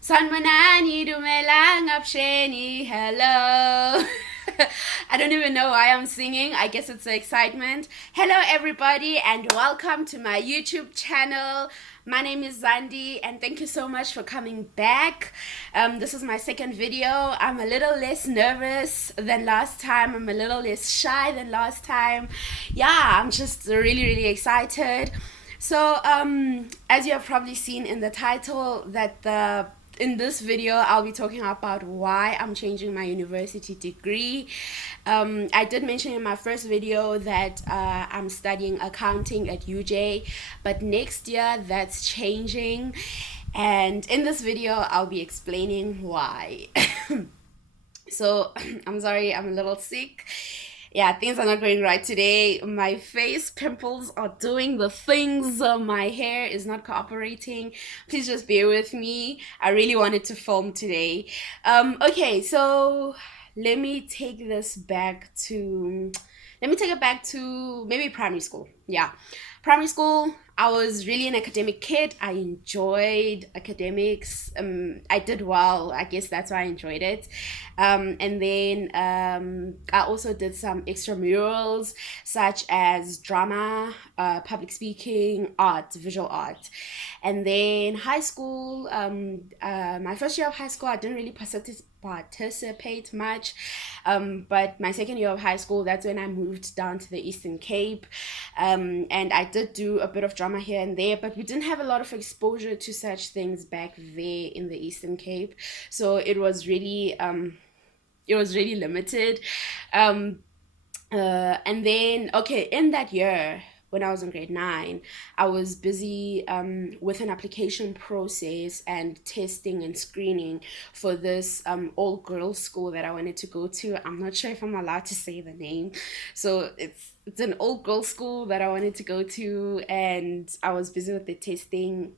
Sanmanani dumelang apsheni. Hello. I don't even know why I'm singing. I guess it's the excitement. Hello, everybody, and welcome to my YouTube channel. My name is Zandi, and thank you so much for coming back. This is my second video. I'm a little less nervous than last time. I'm a little less shy than last time. Yeah, I'm just really, really excited. So, as you have probably seen in the title, that the in this video I'll be talking about why I'm changing my university degree. I did mention in my first video that I'm studying accounting at UJ, but next year that's changing, and in this video I'll be explaining why. So I'm sorry, I'm a little sick. Yeah, things are not going right today. My face pimples are doing the things. My hair is not cooperating. Please just bear with me. I really wanted to film today. Okay, so let me take this back to let me take it back to maybe primary school. Yeah, primary school, I was really an academic kid. I enjoyed academics. I did well. I guess that's why I enjoyed it. And then I also did some extramurals such as drama, public speaking, art, visual art. And then high school, my first year of high school, I didn't really participate much. But my second year of high school, that's when I moved down to the Eastern Cape. And I did do a bit of drama here and there, but we didn't have a lot of exposure to such things back there in the Eastern Cape. So it was really limited. Um, and then, okay, in that year, when I was in grade nine, I was busy with an application process and testing and screening for this all girls school that I wanted to go to. I'm not sure if I'm allowed to say the name. So it's an all girls school that I wanted to go to, and I was busy with the testing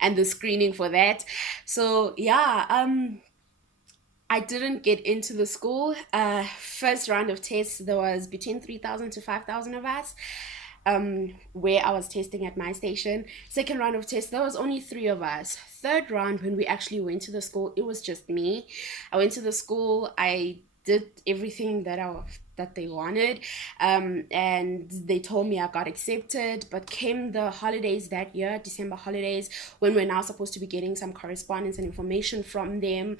and the screening for that. So yeah, I didn't get into the school. First round of tests, there was between 3,000 to 5,000 of us, where I was testing at my station. Second round of tests, there was only three of us. Third round, when we actually went to the school, it was just me. I went to the school, I did everything that they wanted, and they told me I got accepted. But came the holidays that year, December holidays, when we're now supposed to be getting some correspondence and information from them,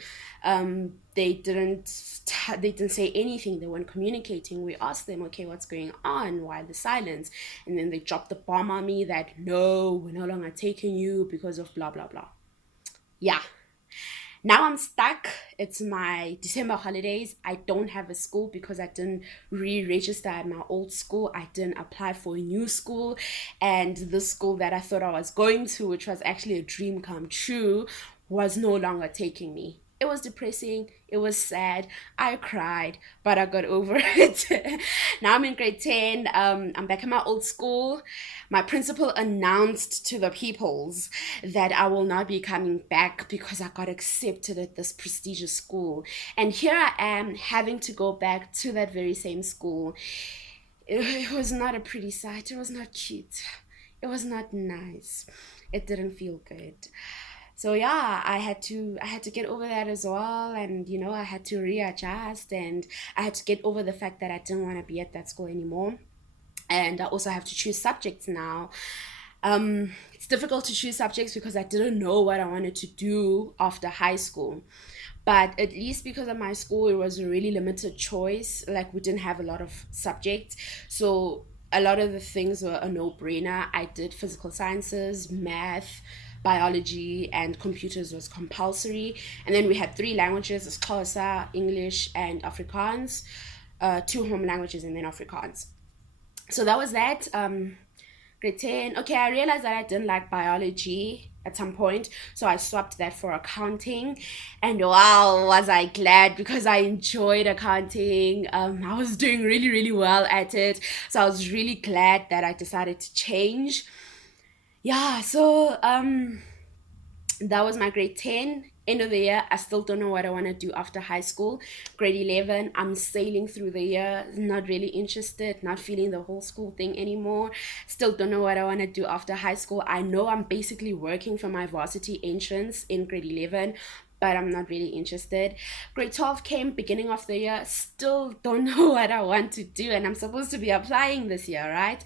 they didn't say anything. They weren't communicating. We asked them, okay, what's going on, why the silence? And then they dropped the bomb on me that no, we're no longer taking you because of blah blah blah. Yeah, now I'm stuck. It's my December holidays. I don't have a school because I didn't re-register at my old school. I didn't apply for a new school, and the school that I thought I was going to, which was actually a dream come true, was no longer taking me. It was depressing. It was sad. I cried, but I got over it. Now I'm in grade 10. I'm back in my old school. My principal announced to the peoples that I will not be coming back because I got accepted at this prestigious school. And here I am having to go back to that very same school. It was not a pretty sight. It was not cute. It was not nice. It didn't feel good. So yeah, I had to get over that as well, and I had to readjust, and I had to get over the fact that I didn't want to be at that school anymore. And I also have to choose subjects now. It's difficult to choose subjects because I didn't know what I wanted to do after high school. But at least because of my school, it was a really limited choice. Like, we didn't have a lot of subjects. So a lot of the things were a no-brainer. I did physical sciences, math, biology, and computers was compulsory. And then we had three languages: Xhosa, English, and Afrikaans. Two home languages, and then Afrikaans. So that was that. Grade 10. Okay, I realized that I didn't like biology at some point, so I swapped that for accounting. And wow, was I glad, because I enjoyed accounting. I was doing really, really well at it. So I was really glad that I decided to change. Yeah, so that was my grade 10. End of the year, I still don't know what I want to do after high school. Grade 11, I'm sailing through the year, not really interested, not feeling the whole school thing anymore. Still don't know what I want to do after high school. I know I'm basically working for my varsity entrance in grade 11, but I'm not really interested. Grade 12 came, beginning of the year, still don't know what I want to do, and I'm supposed to be applying this year, right?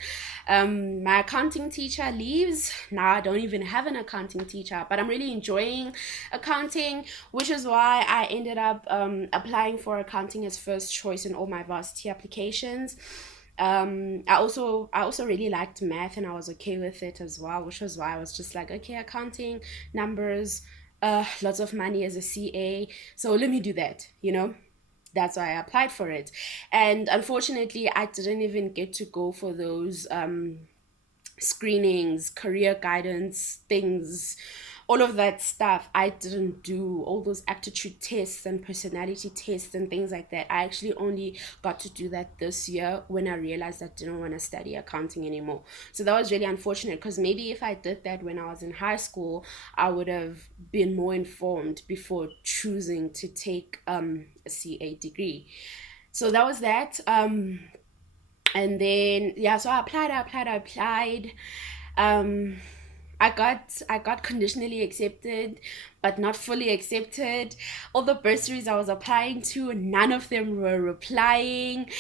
My accounting teacher leaves. Now I don't even have an accounting teacher, but I'm really enjoying accounting, which is why I ended up applying for accounting as first choice in all my varsity applications. I also really liked math, and I was okay with it as well, which was why I was just like, okay, accounting, numbers, lots of money as a CA, so let me do that, that's why I applied for it. And unfortunately, I didn't even get to go for those screenings, career guidance things, all of that stuff. I didn't do all those aptitude tests and personality tests and things like that. I actually only got to do that this year when I realized I didn't want to study accounting anymore. So that was really unfortunate, because maybe if I did that when I was in high school, I would have been more informed before choosing to take a CA degree. So that was that. And then yeah, so I applied. um I got conditionally accepted, but not fully accepted. All the bursaries I was applying to, none of them were replying.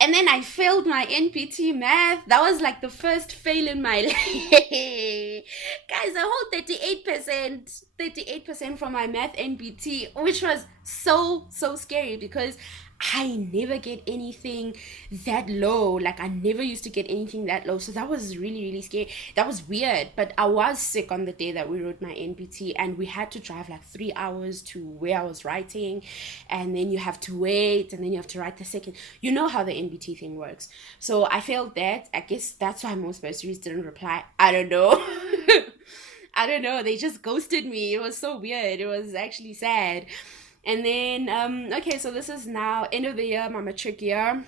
And then I failed my NPT math. That was like the first fail in my life. Guys, a whole 38%, 38% from my math NPT, which was so scary, because I never get anything that low. Like, I never used to get anything that low. So that was really scary. That was weird. But I was sick on the day that we wrote my NPT, and we had to drive like 3 hours to where I was writing. And then you have to wait, and then you have to write the second. You know how the NPT thing works. So I failed that. I guess that's why most bursaries didn't reply. I don't know. I don't know. They just ghosted me. It was so weird. It was actually sad. And then, okay, so this is now end of the year, my matric year.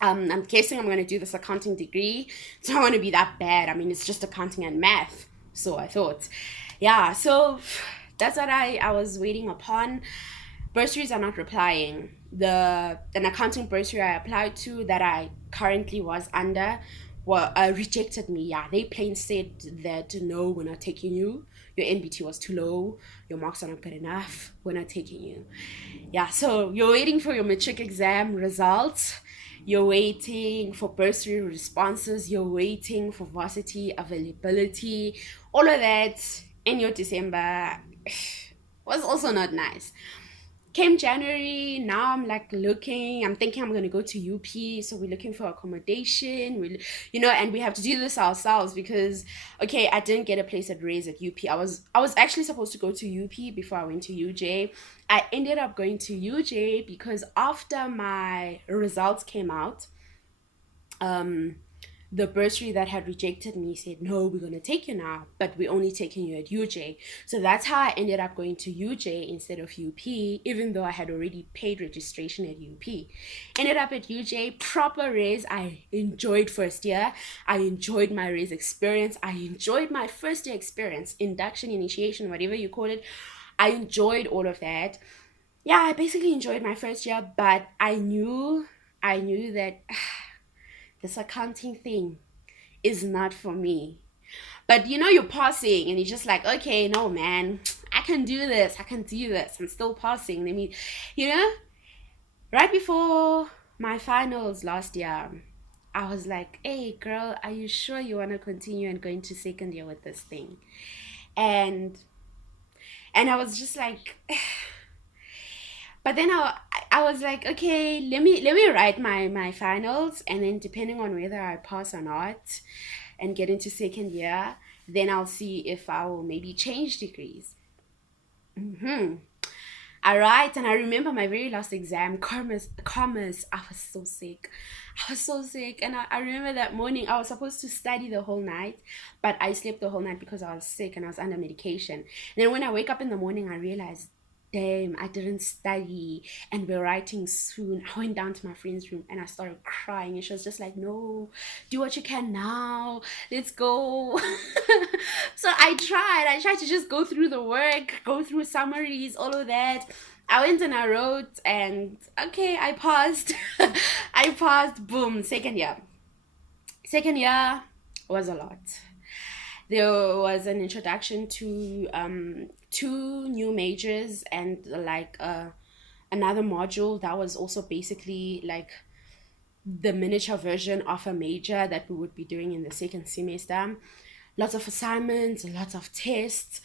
I'm guessing I'm going to do this accounting degree. It's not going to be that bad. I mean, it's just accounting and math. So I thought, yeah, so that's what I was waiting upon. Bursaries are not replying. An accounting bursary I applied to that I currently was under, well, rejected me. Yeah, they plain said that no, we're not taking you. Your NBT was too low. Your marks are not good enough. We're not taking you. Yeah, so you're waiting for your matric exam results. You're waiting for bursary responses. You're waiting for varsity availability. All of that in your December was also not nice. Came January, now I'm like looking, I'm thinking I'm gonna go to UP, so we're looking for accommodation, and we have to do this ourselves, because okay, I didn't get a place at Raise at UP. I was actually supposed to go to UP before I went to UJ. I ended up going to UJ because after my results came out, the bursary that had rejected me said, no, we're going to take you now, but we're only taking you at UJ. So that's how I ended up going to UJ instead of UP, even though I had already paid registration at UP. Ended up at UJ, proper Raise. I enjoyed first year. I enjoyed my Raise experience. I enjoyed my first year experience, induction, initiation, whatever you call it. I enjoyed all of that. Yeah, I basically enjoyed my first year, but I knew that this accounting thing is not for me. But you're passing, and you're just like, okay, no, man, I can do this. I'm still passing. Let me, right before my finals last year, I was like, hey, girl, are you sure you want to continue and go into second year with this thing? And I was just like, but then I was like, okay, let me write my finals, and then depending on whether I pass or not and get into second year, then I'll see if I will maybe change degrees. All right, and I remember my very last exam, commerce. I was so sick. And I remember that morning I was supposed to study the whole night, but I slept the whole night because I was sick and I was under medication. And then when I wake up in the morning, I realized, damn, I didn't study and we're writing soon. I went down to my friend's room and I started crying, and she was just like, no, do what you can now, let's go. So I I tried to just go through the work, go through summaries, all of that. I went and I wrote, and okay, I passed. I passed. Boom. Second year was a lot. There was an introduction to two new majors and like another module that was also basically like the miniature version of a major that we would be doing in the second semester. Lots of assignments, lots of tests.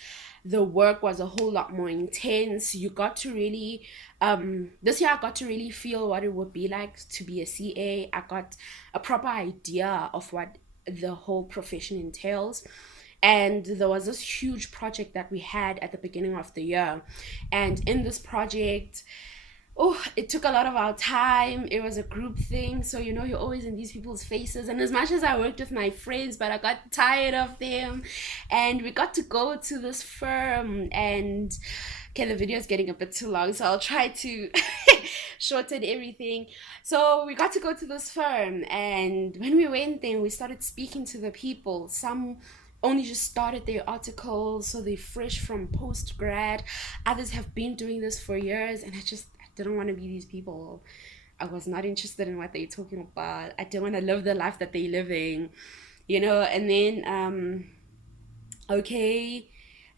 The work was a whole lot more intense. You got to really, this year I got to really feel what it would be like to be a CA. I got a proper idea of what the whole profession entails. And there was this huge project that we had at the beginning of the year. And in this project, oh, it took a lot of our time. It was a group thing, so you're always in these people's faces. And as much as I worked with my friends, but I got tired of them. And we got to go to this firm, and okay, the video is getting a bit too long, so I'll try to shorten everything. So we got to go to this firm, and when we went there, we started speaking to the people. Some only just started their articles, so they're fresh from post grad. Others have been doing this for years, and I didn't want to be these people. I was not interested in what they're talking about. I didn't want to live the life that they're living, And then, okay,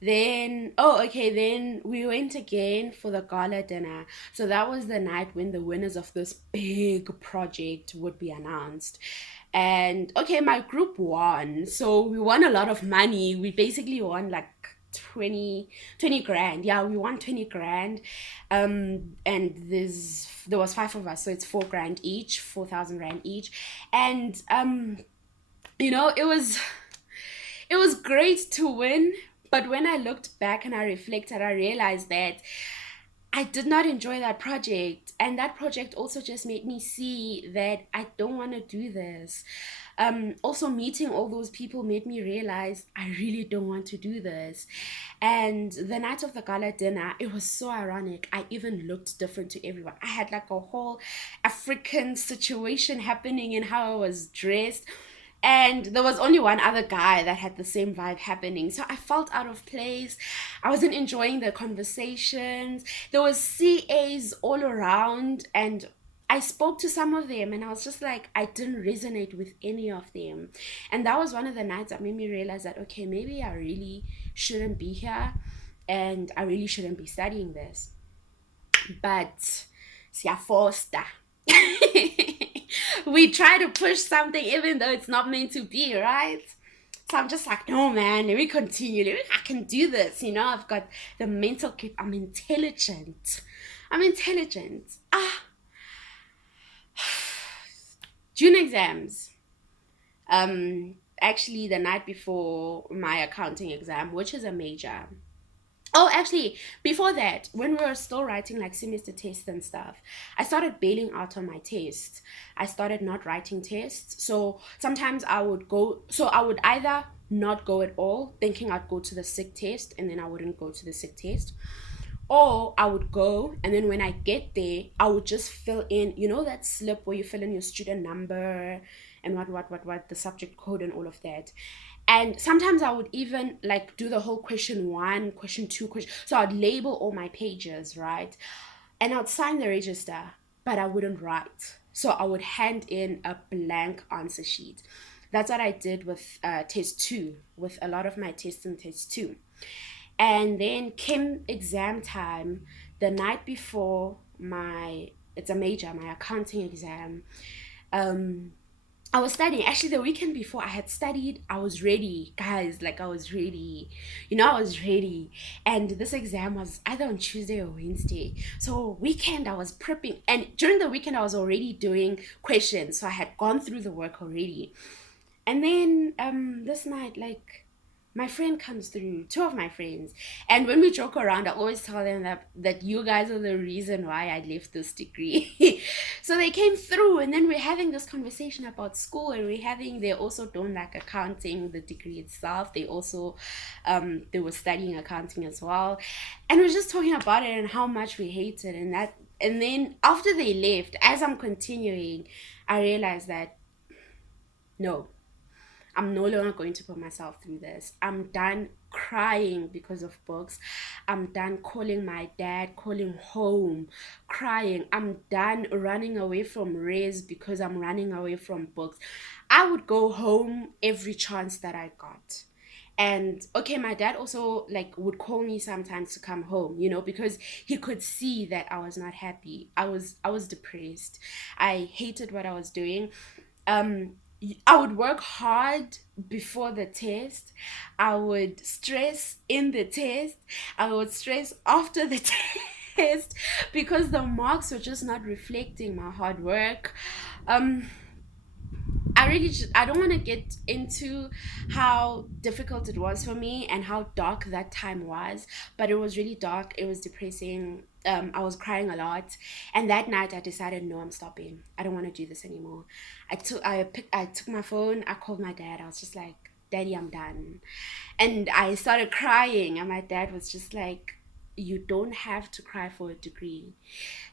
then we went again for the gala dinner. So that was the night when the winners of this big project would be announced. And okay, my group won. So we won a lot of money. We basically won like 20 grand. Yeah, we won 20 grand. And there was five of us, so it's 4 grand each, 4,000 rand each. And it was great to win, but when I looked back and I reflected, I realized that I did not enjoy that project. And that project also just made me see that I don't want to do this. Also, meeting all those people made me realize I really don't want to do this. And the night of the gala dinner, it was so ironic. I even looked different to everyone. I had like a whole African situation happening in how I was dressed. And there was only one other guy that had the same vibe happening. So I felt out of place. I wasn't enjoying the conversations. There was CAs all around, and I spoke to some of them, and I was just like, I didn't resonate with any of them. And that was one of the nights that made me realize that, okay, maybe I really shouldn't be here, and I really shouldn't be studying this. But siyafosta. We try to push something even though it's not meant to be, right? So I'm just like, no, man, let me continue. I can do this. I've got the mental cap. I'm intelligent. June exams. Actually, the night before my accounting exam, which is a major. Oh, actually, before that, when we were still writing like semester tests and stuff, I started bailing out on my tests. I started not writing tests. So sometimes I would either not go at all, thinking I'd go to the sick test, and then I wouldn't go to the sick test. Or I would go, and then when I get there, I would just fill in, that slip where you fill in your student number and what, the subject code and all of that. And sometimes I would even like do the whole question 1, question 2, question. So I'd label all my pages, right? And I'd sign the register, but I wouldn't write. So I would hand in a blank answer sheet. That's what I did with test 2, with a lot of my tests in test 2. And then came exam time the night before it's a major, my accounting exam. I was studying. Actually, the weekend before I had studied, I was ready, guys. Like, I was ready. I was ready. And this exam was either on Tuesday or Wednesday. So, weekend, I was prepping. And during the weekend, I was already doing questions. So, I had gone through the work already. And then this night, like, my friend comes through, 2 of my friends. And when we joke around, I always tell them that you guys are the reason why I left this degree. So they came through, and then we're having this conversation about school, and they also don't like accounting, the degree itself. They also, they were studying accounting as well. And we're just talking about it and how much we hate it and that. And then after they left, as I'm continuing, I realized that, no, I'm no longer going to put myself through this. I'm done crying because of books. I'm done calling my dad, calling home, crying. I'm done running away from res because I'm running away from books. I would go home every chance that I got. And okay, my dad also like would call me sometimes to come home, because he could see that I was not happy. I was depressed. I hated what I was doing. um I would work hard before the test. I would stress in the test. I would stress after the test because the marks were just not reflecting my hard work. um I don't want to get into how difficult it was for me and how dark that time was, but it was really dark. It was depressing. I was crying a lot, and that night I decided, no, I'm stopping. I don't want to do this anymore. I took my phone. I called my dad. I was just like, Daddy, I'm done. And I started crying, and my dad was just like, you don't have to cry for a degree.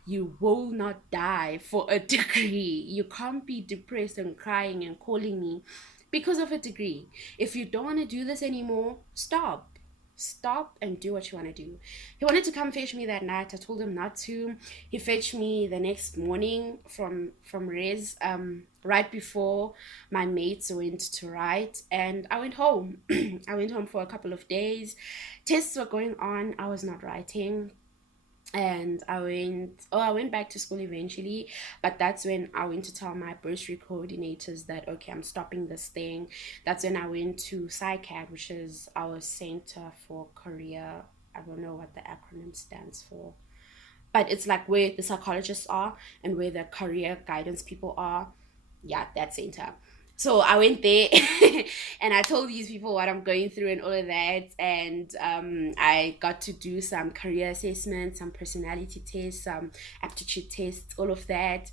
You will not die for a degree. You can't be depressed and crying and calling me because of a degree. If you don't want to do this anymore, stop. Stop and do what you want to do. He wanted to come fetch me that night. I told him not to. He fetched me the next morning from res, right before my mates went to write, and I went home. I went home for a couple of days. Tests were going on. I was not writing, and I went back to school eventually. But that's when I went to tell my bursary coordinators that, okay, I'm stopping this thing. That's when I went to psycad, which is our center for career. I don't know what the acronym stands for, but it's like where the psychologists are and where the career guidance people are. Yeah, that center. So I went there and I told these people what I'm going through and all of that. And I got to do some career assessments, some personality tests, some aptitude tests, all of that.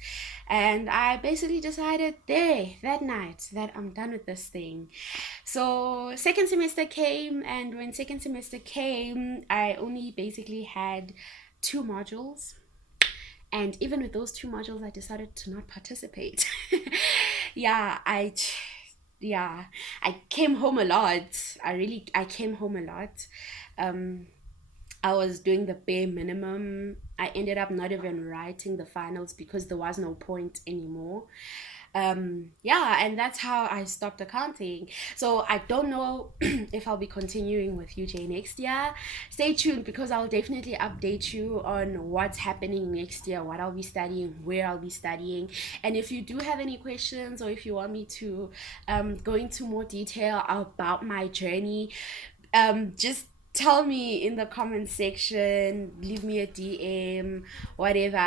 And I basically decided there that night that I'm done with this thing. So second semester came, and when second semester came, I only basically had two modules, and even with those two modules I decided to not participate. yeah i yeah, I came home a lot. I came home a lot. um I was doing the bare minimum. I ended up not even writing the finals because there was no point anymore. Yeah, and that's how I stopped accounting. So I don't know if I'll be continuing with UJ next year. Stay tuned, because I'll definitely update you on what's happening next year, what I'll be studying, where I'll be studying. And if you do have any questions, or if you want me to go into more detail about my journey, just tell me in the comment section, leave me a DM, whatever.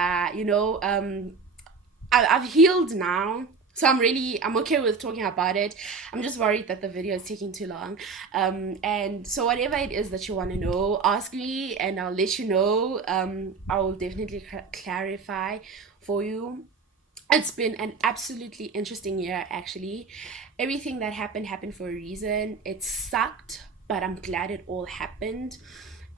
I've healed now. So I'm okay with talking about it. I'm just worried that the video is taking too long. And so whatever it is that you want to know, ask me and I'll let you know. I will definitely clarify for you. It's been an absolutely interesting year, actually. Everything that happened for a reason. It sucked, but I'm glad it all happened.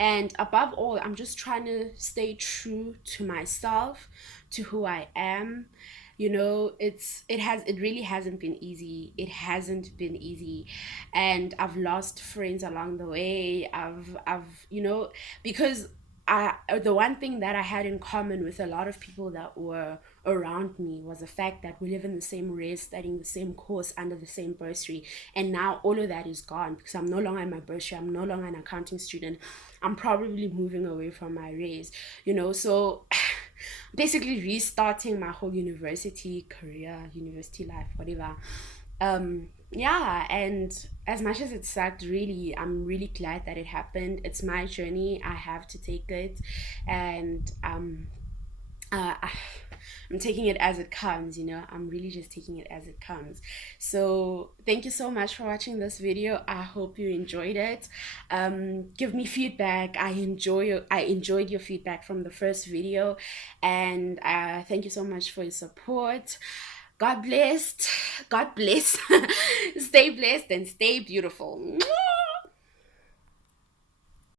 And above all, I'm just trying to stay true to myself, to who I am. It really hasn't been easy. It hasn't been easy. And I've lost friends along the way. Because the one thing that I had in common with a lot of people that were around me was the fact that we live in the same race, studying the same course under the same bursary. And now all of that is gone because I'm no longer in my bursary. I'm no longer an accounting student. I'm probably moving away from my race, so basically restarting my whole university career, university life, whatever. Yeah, and as much as it sucked, really, I'm really glad that it happened. It's my journey. I have to take it. And uh, I'm taking it as it comes. I'm really just taking it as it comes. So thank you so much for watching this video. I hope you enjoyed it. Give me feedback. I enjoyed your feedback from the first video, and thank you so much for your support. God bless. Stay blessed and stay beautiful.